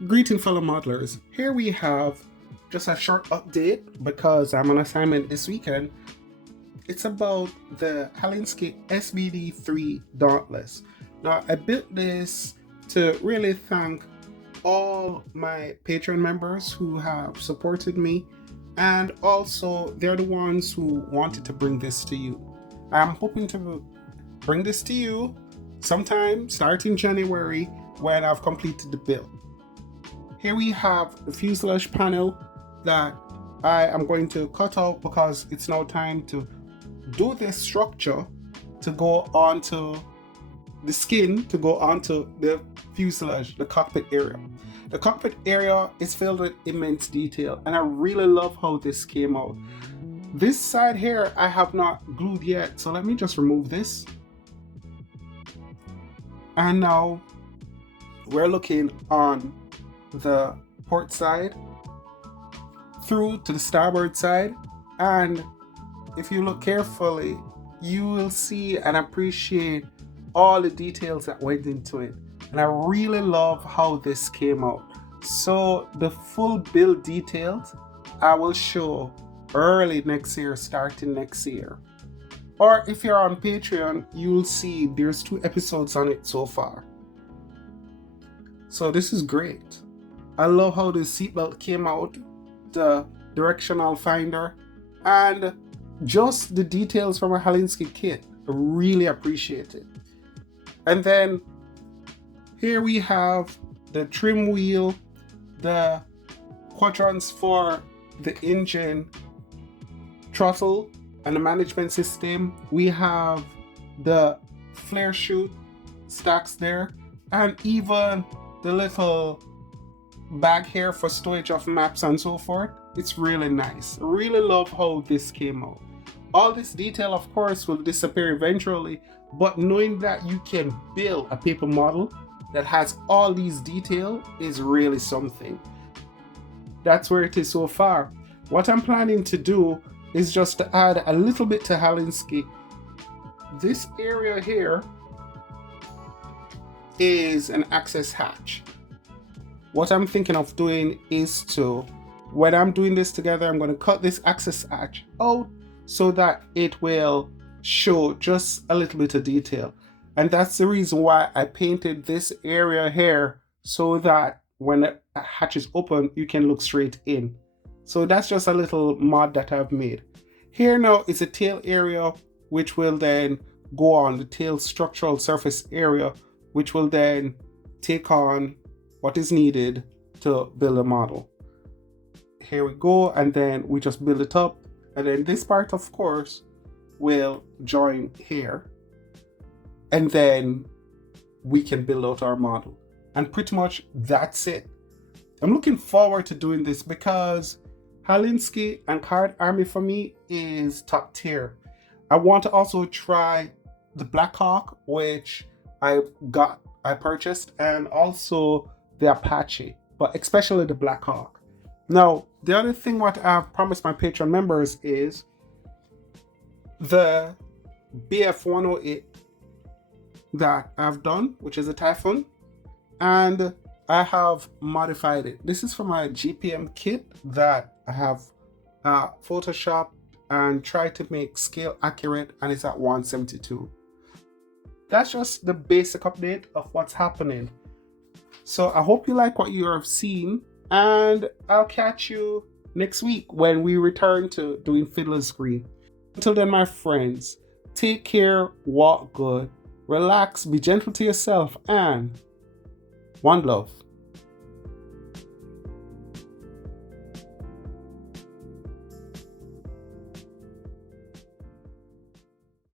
Greeting fellow modelers. Here we have just a short update because I'm on assignment this weekend. It's about the Halinski SBD-3 Dauntless. Now I built this to really thank all my Patreon members who have supported me, and also they're the ones who wanted to bring this to you. I'm hoping to bring this to you sometime starting January when I've completed the build. Here we have the fuselage panel that I am going to cut out because it's now time to do this structure to go onto the skin, to go onto the fuselage, the cockpit area. The cockpit area is filled with immense detail, and I really love how this came out. This side here I have not glued yet, so let me just remove this. And now we're looking on the port side through to the starboard side, and if you look carefully you will see and appreciate all the details that went into it, and I really love how this came out. So the full build details I will show early next year, starting next year, or if you're on Patreon you'll see there's 2 episodes on it so far. So this is great. I love how the seatbelt came out, the directional finder, and just the details from a Halinski kit. I really appreciate it. And then here we have the trim wheel, the quadrants for the engine, throttle, and the management system. We have the flare chute stacks there, and even the little bag here for storage of maps and so forth. It's really nice. I really love how this came out. All this detail of course will disappear eventually, but knowing that you can build a paper model that has all these details is really something. That's where it is so far. What I'm planning to do is just to add a little bit to Halinski. This area here is an access hatch. What I'm thinking of doing is to, when I'm doing this together, I'm going to cut this access hatch out so that it will show just a little bit of detail. And that's the reason why I painted this area here, so that when the hatch is open, you can look straight in. So that's just a little mod that I've made. Here now is a tail area, which will then go on the tail structural surface area, which will then take on what is needed to build a model. Here we go, and then we just build it up, and then this part of course will join here, and then we can build out our model, and pretty much that's it. I'm looking forward to doing this because Halinski and Card Army for me is top tier. I want to also try the Black Hawk, which I purchased, and also the Apache, but especially the Black Hawk. Now, the other thing what I've promised my Patreon members is the Bf-108 that I've done, which is a Taifun, and I have modified it. This is from my GPM kit that I have Photoshop and tried to make scale accurate, and it's at 172. That's just the basic update of what's happening. So I hope you like what you have seen, and I'll catch you next week when we return to doing Fiddler's Green. Until then, my friends, take care, walk good, relax, be gentle to yourself, and one love.